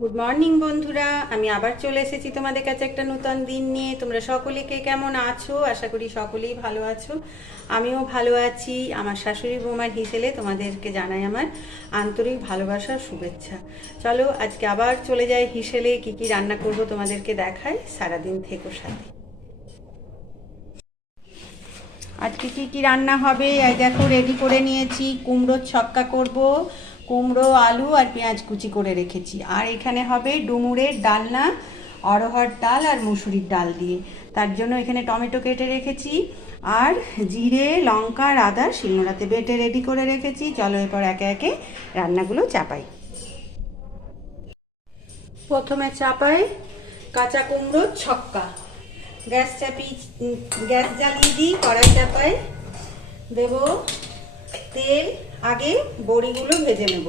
Good morning বন্ধুরা, আমি আবার চলে এসেছি তোমাদের কাছে একটা নতুন দিন নিয়ে। তোমরা সকলে কে কেমন আছো? আশা করি সকলেই ভালো আছো। আমিও ভালো আছি। আমার শাশুড়ি বৌমার হিসেলে তোমাদেরকে জানাই আমার আন্তরিক ভালোবাসার শুভেচ্ছা। চলো আজকে আবার চলে যাই হিসেলে, কি কি রান্না করব তোমাদেরকে দেখাই। সারাদিন থেকো সাথে। আজকে কি কি রান্না হবে এই দেখো, রেডি করে নিয়েছি। কুমড়োর ছক্কা করব, কুমড়ো আলু আর পেঁয়াজ কুচি করে রেখেছি। আর এখানে হবে ডুমুরের ডালনা, অরহর ডাল আর মুসুরির ডাল দিয়ে। তার জন্য এখানে টমেটো কেটে রেখেছি, আর জিরে লঙ্কা আর আদা শিলনোড়াতে বেটে রেডি করে রেখেছি। চলো এরপর একে একে রান্নাগুলো চাপাই। প্রথমে চাপাই কাঁচা কুমড়োর ছক্কা। গ্যাস জ্বালিয়ে দিই, কড়াই চাপাই, দেব তেল। আগে বড়িগুলো ভেজে নেব।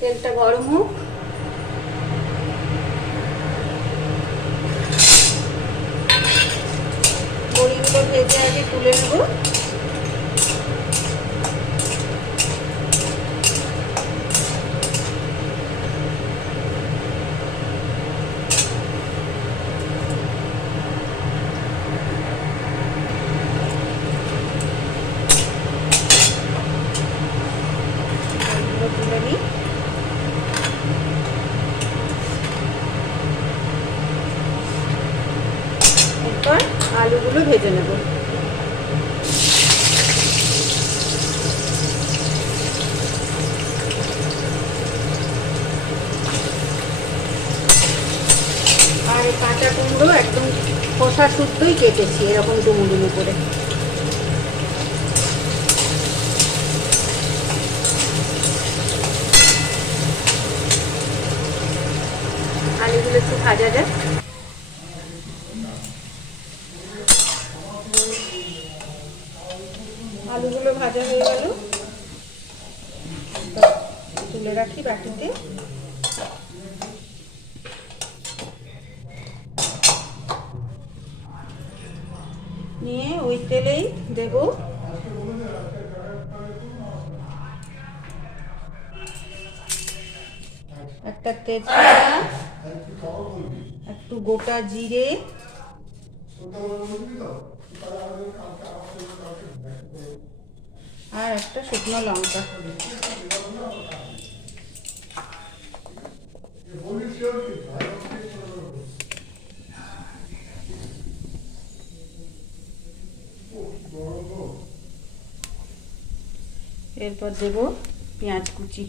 তেলটা গরম হোক। বড়িগুলো ভেজে আগে তুলে নেব। তুলে নিই। এরপর আলুগুলো ভেজে নেব। আর এই কাঁচা কুমড়ো একদম খোসা শুদ্ধই কেটেছি, এরকম ডুমু ডুমু করে। আলুগুলো একটু ভাজা যাক। আলুগুলো ভাজা হয়ে গেল, তুলে রাখি বাটিতে। নিয়ে ওই তেলেই দেব একটা তেজপাতা, একটু গোটা জিরে, আর একটা শুকনো লঙ্কা। এরপর দেব পেঁয়াজ কুচি।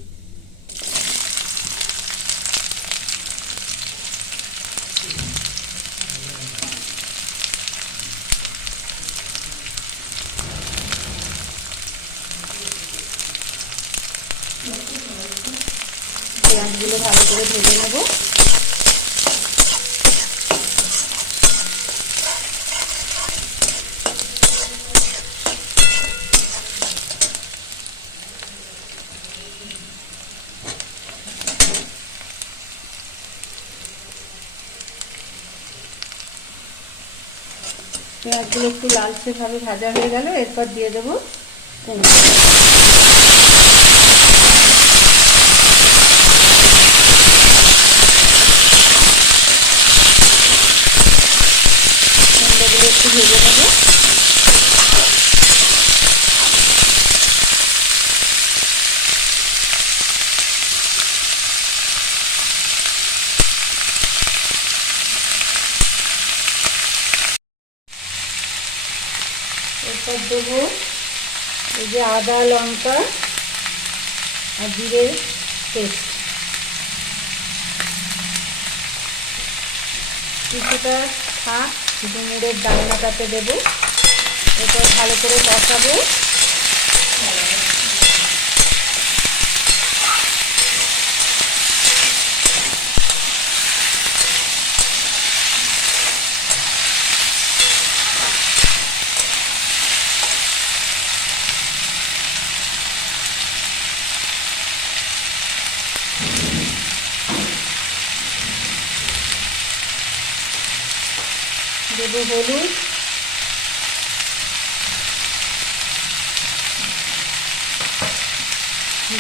পেঁয়াজগুলো ভালো করে ভেজে নেব। পেঁয়াজগুলো একটু লালচে ভাবে ভাজা হয়ে গেল, এরপর দিয়ে দেবো কুমড়ো। কুমড়োগুলো একটু ভেজে নেবো। এরপর দেবো এই যে আদা লঙ্কা আর জিরের পেস্ট। কিছুটা শাক ডুমুরের ডালনাটাতে দেবো। এরপর ভালো করে কষাবো। দেবো হলুদ,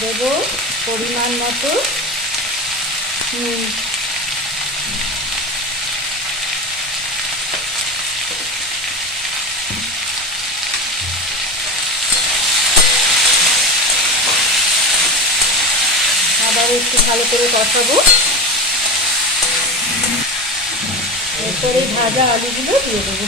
দেবো পরিমাণ মতো নুন, আবার একটু ভালো করে কষাবো। এরপরে ভাজা আলুগুলো দিয়ে দেবো।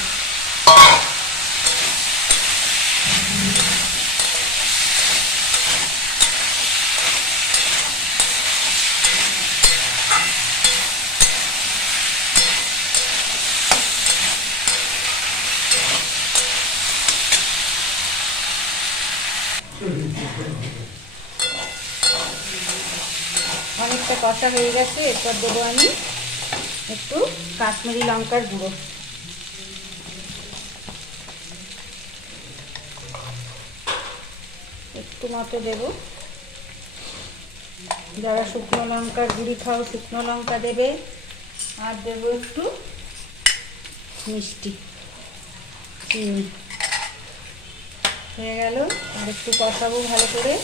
অনেকটা কষা হয়ে গেছে, এরপর দেবো আমি একটু কাশ্মীরি লঙ্কার গুঁড়ো। একটু মতো দেবো, যারা শুকনো লঙ্কার গুঁড়ি খাও শুকনো লঙ্কা দেবে। আর দেবো একটু মিষ্টি, চিনি। হয়ে গেল, আর একটু কষাবো ভালো করে।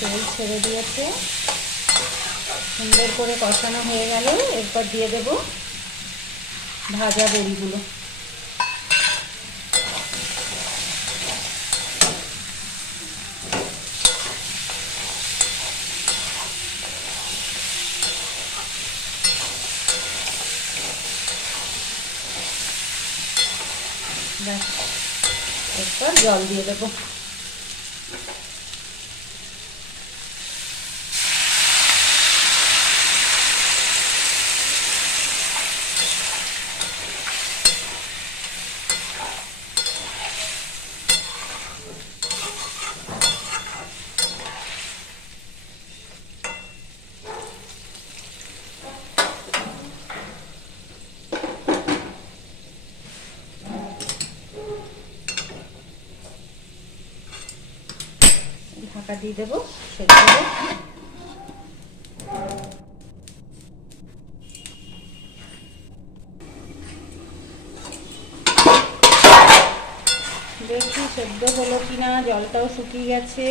তেল ছেড়ে দিয়েছে, সুন্দর করে কষানো হয়ে গেল। এরপর দিয়ে দেব ভাজা বড়িগুলো। ব্যাস, এরপর জল দিয়ে দেবো। ঢাকা দিয়ে দেবো, সেদ্ধ হবে। দেখি সেদ্ধ হলো কিনা, জলটাও শুকিয়ে গেছে।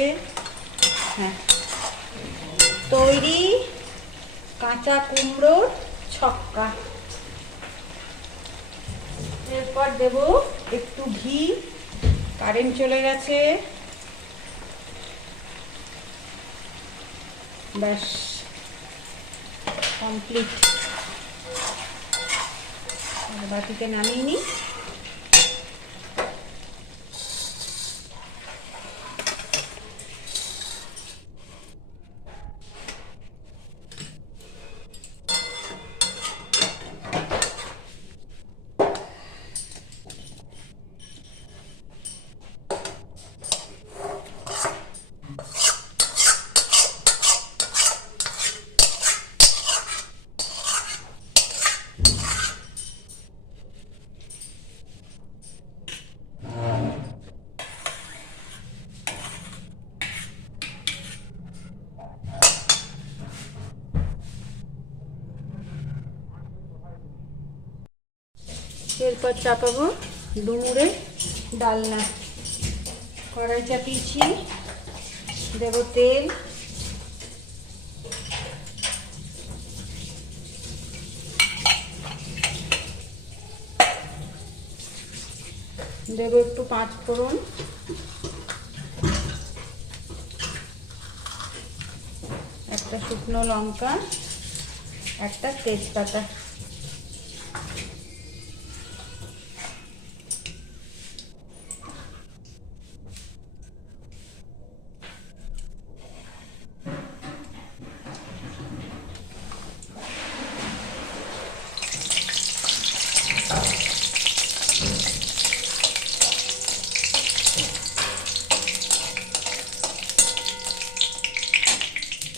হ্যাঁ, তৈরি কাঁচা কুমড়োর ছক্কা। এরপর দেব একটু ঘি। কারেন্ট চলে গেছে। ব্যাস, কমপ্লিট। বাটিতে নামিয়ে নিই। এরপর চাপাবো ডুমুরের ডালনা। কড়াই চাপিয়েছি, দেব তেল, দেব একটু 5 ফোড়ন, একটা শুকনো লঙ্কা, একটা তেজপাতা।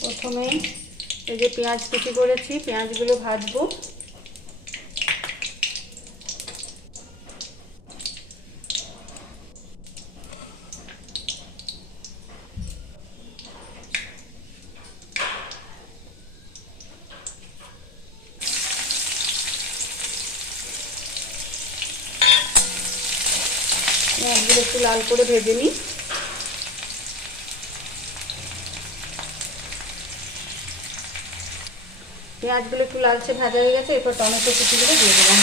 প্রথমে এই যে পেঁয়াজ কুচি করেছি, পেঁয়াজগুলো ভাজবো। পেঁয়াজগুলো একটু লাল করে ভেজে নিই। পেঁয়াজগুলো একটু লালচে ভাজা হয়ে গেছে, এরপর টমেটো কুচিগুলো দিয়ে দিলাম।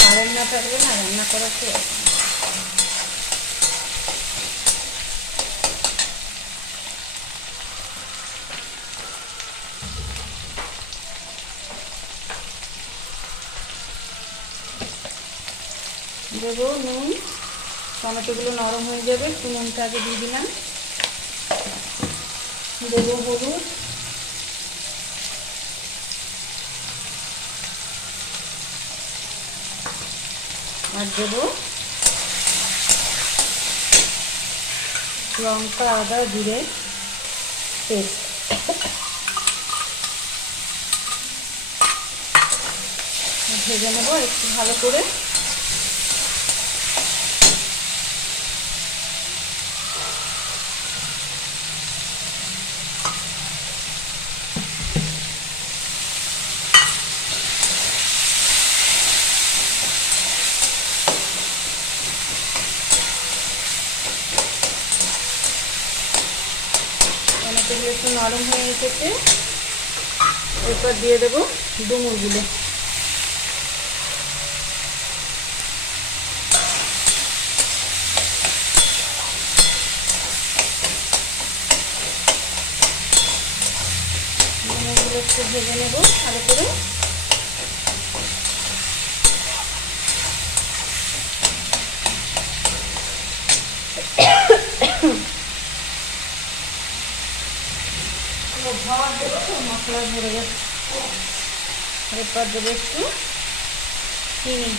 কারেন্ট না থাকলে না রান্না করা তো দেবো নুন। টমেটোগুলো নরম হয়ে যাবে, একটু নুনটা আগে দিয়ে দিলাম। দেবো হলুদ, আর দেবো লঙ্কা আদা জিরে পেস্ট। ভেজে নেবো একটু ভালো করে। টমেটোগুলো একটু নরম হয়ে এসেছে, এরপর দিয়ে দেবো ডুমুরগুলো। ডুমুরগুলো একটু ভেজে নেব ভালো করে। ঘর দেবো তো মশলা ধরে গেছে। এরপর দেবো একটু চিনি।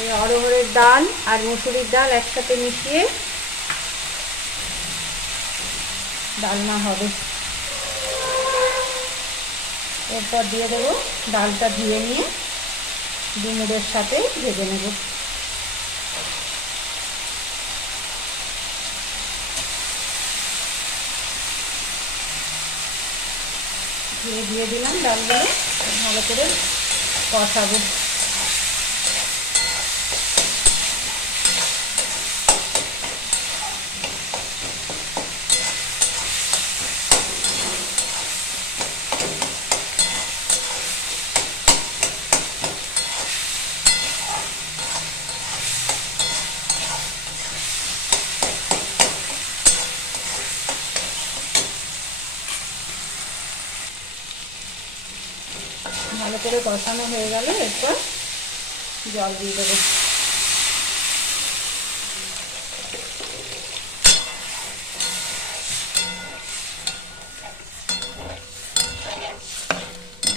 এই অরহরের ডাল আর মুসুরির ডাল একসাথে মিশিয়ে ডালনা হবে। এরপর দিয়ে দেবো ডালটা ধুয়ে নিয়ে ডুমুরের সাথে ভেজে নেব। দিয়ে দিলাম ডালগুলো, ভালো করে কষাবো। ভালো করে কষানো হয়ে গেল, এরপর জল দিয়ে দেবো।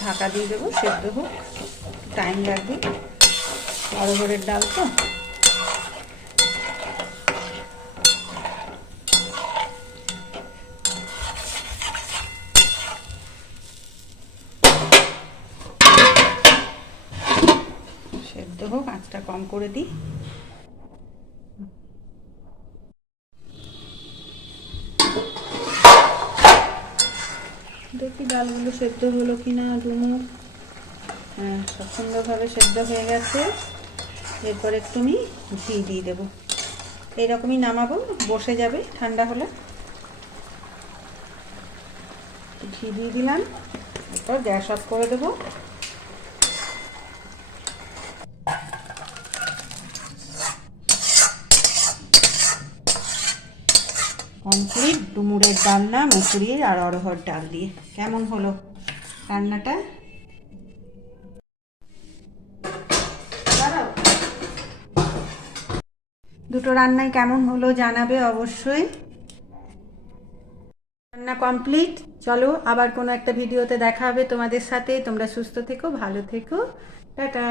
ঢাকা দিয়ে দেবো, সেদ্ধ হোক, টাইম লাগবে, অরহরের ডাল তো। সেদ্ধ হোক, আঁচটা কম করে দিই। দেখি ডালগুলো সেদ্ধ হলো কিনা। ডুমুর হ্যাঁ খুব সুন্দরভাবে সেদ্ধ হয়ে গেছে। এরপর একটু আমি ঘি দিয়ে দেবো। এইরকমই নামাবো, বসে যাবে ঠান্ডা হলে। ঘি দিয়ে দিলাম, এরপর গ্যাস অফ করে দেবো। কমপ্লিট ডুমুরের ডালনা মুসুরির আর অরহর ডাল দিয়ে। কেমন হলো রান্নাটা? দুটো রান্নাই কেমন হলো জানাবে অবশ্যই। রান্না কমপ্লিট। চলো আবার কোনো একটা ভিডিওতে দেখা হবে তোমাদের সাথে। তোমরা সুস্থ থেকো, ভালো থেকো, টাটা।